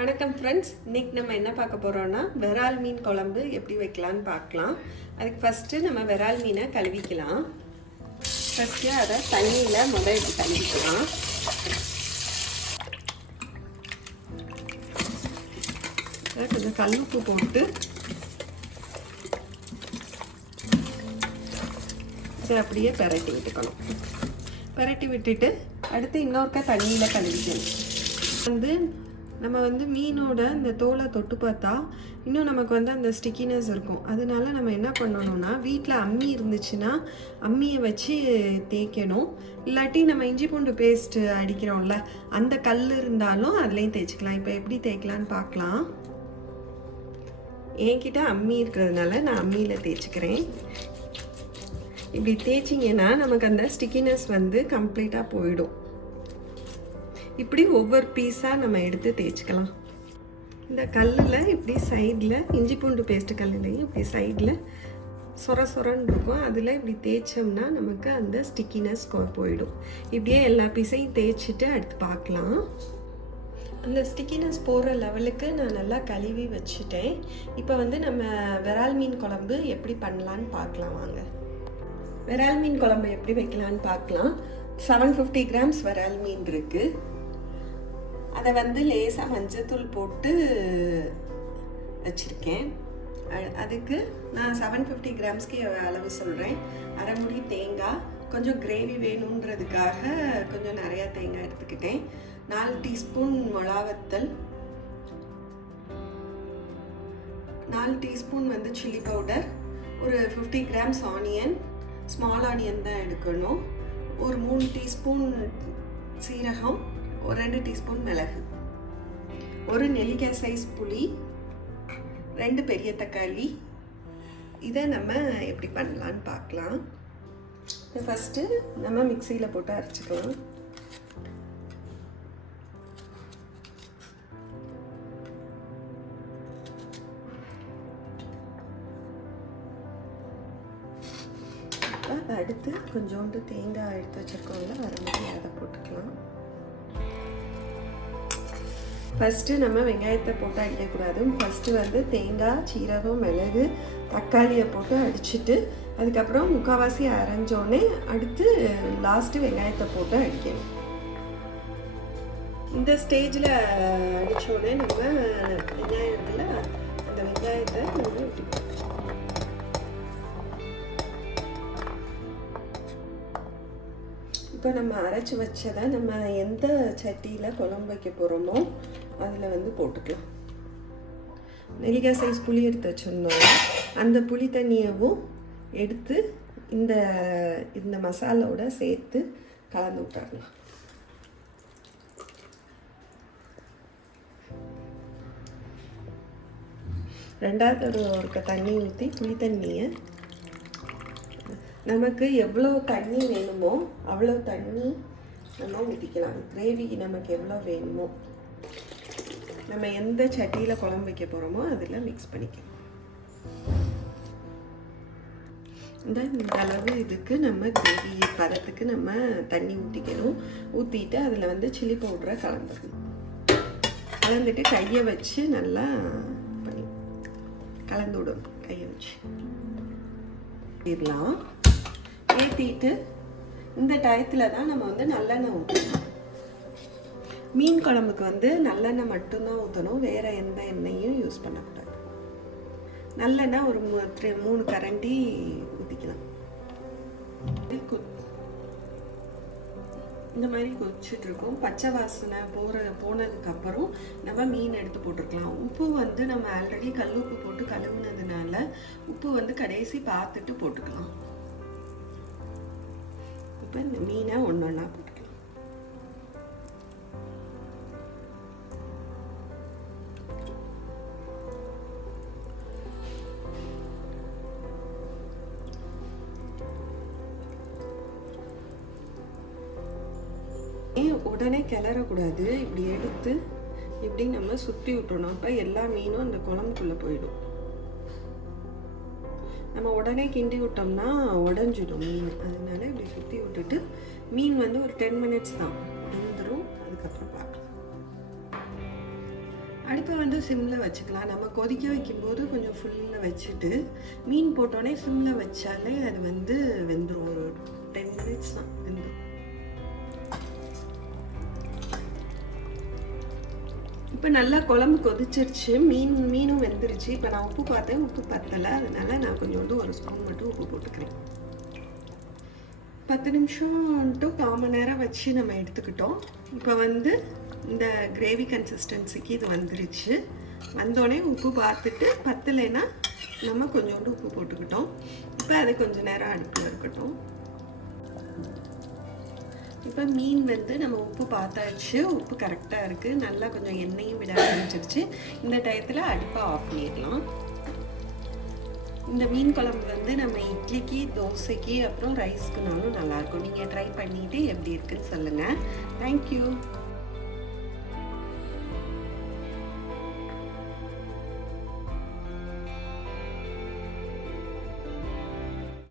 வணக்கம் ஃப்ரெண்ட்ஸ், இன்றைக்கி நம்ம என்ன பார்க்க போகிறோன்னா விரால் மீன் குழம்பு எப்படி வைக்கலான்னு பார்க்கலாம். அதுக்கு ஃபஸ்ட்டு நம்ம விரால் மீனை கழுவிக்கலாம். ஃபஸ்ட்டு அதை தண்ணியில் முதல்ல கழுவிக்கலாம். கொஞ்சம் கல்லுப்பு போட்டு இதை அப்படியே பெரட்டி விட்டுக்கணும். பெரட்டி விட்டுட்டு அடுத்து இன்னொருக்க தண்ணியில் கழுவிக்கணும். நம்ம மீனோட இந்த தோலை தொட்டு பார்த்தா இன்னும் நமக்கு அந்த ஸ்டிக்கினஸ் இருக்கும். அதனால நம்ம என்ன பண்ணணும்னா, வீட்டில் அம்மி இருந்துச்சுன்னா அம்மியை வச்சு தேய்க்கணும். இல்லாட்டி நம்ம இஞ்சி பூண்டு பேஸ்ட்டு அடிக்கிறோம்ல, அந்த கல் இருந்தாலும் அதுலேயும் தேய்ச்சிக்கலாம். இப்போ எப்படி தேய்க்கலான்னு பார்க்கலாம். என்கிட்ட அம்மி இருக்கிறதுனால நான் அம்மியில் தேய்ச்சிக்கிறேன். இப்படி தேய்ச்சிங்கன்னா நமக்கு அந்த ஸ்டிக்கினஸ் கம்ப்ளீட்டாக போயிடும். இப்படி ஒவ்வொரு பீஸாக நம்ம எடுத்து தேய்ச்சிக்கலாம். இந்த கல்லில் இப்படி சைடில் இஞ்சி பூண்டு பேஸ்ட்டு கல்லுலையும் இப்படி சைடில் சொரன்னு இருக்கும். அதில் இப்படி தேய்ச்சோம்னா நமக்கு அந்த ஸ்டிக்கினஸ் போயிடும். இப்படியே எல்லா பீஸையும் தேய்ச்சிட்டு அடுத்து பார்க்கலாம். அந்த ஸ்டிக்கினஸ் போகிற லெவலுக்கு நான் நல்லா கழுவி வச்சுட்டேன். இப்போ நம்ம விரால் மீன் குழம்பு எப்படி பண்ணலான்னு பார்க்கலாம் வாங்க. விரால் மீன் குழம்பு எப்படி வைக்கலான்னு பார்க்கலாம். 750 கிராம்ஸ் விரால் மீன் இருக்குது. அதை லேசாக மஞ்சத்தூள் போட்டு வச்சுருக்கேன். அதுக்கு நான் 750 கிராம்ஸ்க்கு அளவு சொல்கிறேன். அரை முடி தேங்காய், கொஞ்சம் கிரேவி வேணுன்றதுக்காக கொஞ்சம் நிறையா தேங்காய் எடுத்துக்கிட்டேன். 4 டீஸ்பூன் மிளகாவத்தல், 4 டீஸ்பூன் சில்லி பவுடர், ஒரு 50 கிராம்ஸ் ஆனியன், ஸ்மால் ஆனியன் தான் எடுக்கணும், ஒரு 3 டீஸ்பூன் சீரகம், ஒரு 2 டீஸ்பூன் மிளகு, ஒரு நெல்லிக்காய் சைஸ் புளி, 2 பெரிய தக்காளி. இதை நம்ம எப்படி பண்ணலான்னு பார்க்கலாம். ஃபஸ்ட்டு நம்ம மிக்சியில் போட்டு அரைச்சிக்கலாம். அடுத்து கொஞ்சோண்டு தேங்காய் எடுத்து வச்சுருக்கோம்ல, அதை மாதிரி அதை போட்டுக்கலாம். ஃபஸ்ட்டு நம்ம வெங்காயத்தை போட்டு அடிக்கக்கூடாது. ஃபஸ்ட்டு தேங்காய், சீரகம், மிளகு, தக்காளியை போட்டு அடிச்சுட்டு அதுக்கப்புறம் முக்கால்வாசி அரைஞ்சோடனே அடுத்து லாஸ்ட்டு வெங்காயத்தை போட்டு அடிக்கணும். இந்த ஸ்டேஜில் அடித்தோடனே நம்ம வெங்காயத்தில் அந்த வெங்காயத்தை ஊற்றிக்கலாம். இப்போ நம்ம அரைச்சி வச்சதை நம்ம எந்த சட்டியில் குழம்பு வைக்க போகிறோமோ அதில் போட்டுக்கலாம். நெல்லிக்காய் சைஸ் புளி எடுத்து வச்சுருந்தோம். அந்த புளி தண்ணியவும் எடுத்து இந்த மசாலாவோட சேர்த்து கலந்து விட்டுறலாம். ரெண்டாவது ஒருக்க தண்ணி ஊற்றி புளி தண்ணியை நமக்கு எவ்வளோ தண்ணி வேணுமோ அவ்வளோ தண்ணி நம்ம ஊற்றிக்கலாம். கிரேவிக்கு நமக்கு எவ்வளோ வேணுமோ நம்ம எந்த சட்டியில் குழம்பு வைக்க போகிறோமோ அதில் மிக்ஸ் பண்ணிக்கலாம். இந்த அளவு இதுக்கு நம்ம கிரேவி பதத்துக்கு நம்ம தண்ணி ஊற்றிக்கணும். ஊற்றிட்டு அதில் சில்லி பவுடரை கலந்துடணும். கலந்துட்டு கையை வச்சு நல்லா கலந்து விடணும். கையை வச்சு இதெல்லாம் ஏற்றிட்டு இந்த டயத்தில் தான் நம்ம நல்லெண்ணெய் ஊற்றணும். மீன் குழம்புக்கு நல்லெண்ணெய் மட்டும்தான் ஊற்றணும், வேறு எந்த எண்ணெயும் யூஸ் பண்ணக்கூடாது. நல்லெண்ணெய் ஒரு 3 கரண்டி ஊற்றிக்கலாம். இந்த மாதிரி கொதிச்சுட்ருக்கோம். பச்சை வாசனை போனதுக்கப்புறம் நம்ம மீன் எடுத்து போட்டுருக்கலாம். உப்பு நம்ம ஆல்ரெடி கல் உப்பு போட்டு கழுவுனதுனால உப்பு கடைசி பார்த்துட்டு போட்டுக்கலாம். இப்போ இந்த மீனை ஒன்றா போட்டுக்கலாம். உடனே கிளறக்கூடாது. இப்படி எடுத்து இப்படி நம்ம சுற்றி விட்டுறணும். அப்போ எல்லா மீனும் அந்த குழம்புக்குள்ளே போயிடும். நம்ம உடனே கிண்டி விட்டோம்னா உடஞ்சிடும் மீன். அதனால இப்படி சுற்றி விட்டுட்டு மீன் ஒரு 10 மினிட்ஸ் தான் வெந்துடும். அதுக்கப்புறம் பார்க்கலாம். அடுப்பை வந்து சிம்மில் வச்சுக்கலாம். நம்ம கொதிக்க வைக்கும்போது கொஞ்சம் ஃபுல்லில் வச்சுட்டு மீன் போட்டோடனே சிம்மில் வச்சாலே அது வந்து வெந்துடும். ஒரு 10 மினிட்ஸ் தான் வெந்துடும். இப்போ நல்லா குழம்பு கொதிச்சிருச்சு, மீனும் வெந்துருச்சு. இப்போ நான் உப்பு பார்த்தேன், உப்பு பத்தலை. அதனால நான் கொஞ்சோண்டு ஒரு ஸ்பூன் மட்டும் உப்பு போட்டுக்கிறேன். 10 நிமிஷம் டு 1/4 மணி நேரம் வச்சு நம்ம எடுத்துக்கிட்டோம். இப்போ வந்து இந்த கிரேவி கன்சிஸ்டன்சிக்கு இது வந்துருச்சு. வந்தோடனே உப்பு பார்த்துட்டு பத்தலைன்னா நம்ம கொஞ்சோண்டு உப்பு போட்டுக்கிட்டோம். இப்போ அது கொஞ்சம் நேரம் அடுப்பில் இருக்கட்டும். இப்போ மீன் வந்து நம்ம உப்பு பார்த்தாச்சு, உப்பு கரெக்டாக இருக்குது. நல்லா கொஞ்சம் எண்ணெயும் விட ஆரம்பிச்சிருச்சு. இந்த டயத்தில் அடுப்பை ஆஃப் பண்ணிடலாம். இந்த மீன் குழம்பு வந்து நம்ம இட்லிக்கு, தோசைக்கு, அப்புறம் ரைஸ்க்குனாலும் நல்லாயிருக்கும். நீங்கள் ட்ரை பண்ணிவிட்டு எப்படி இருக்குன்னு சொல்லுங்கள். தேங்க்யூ.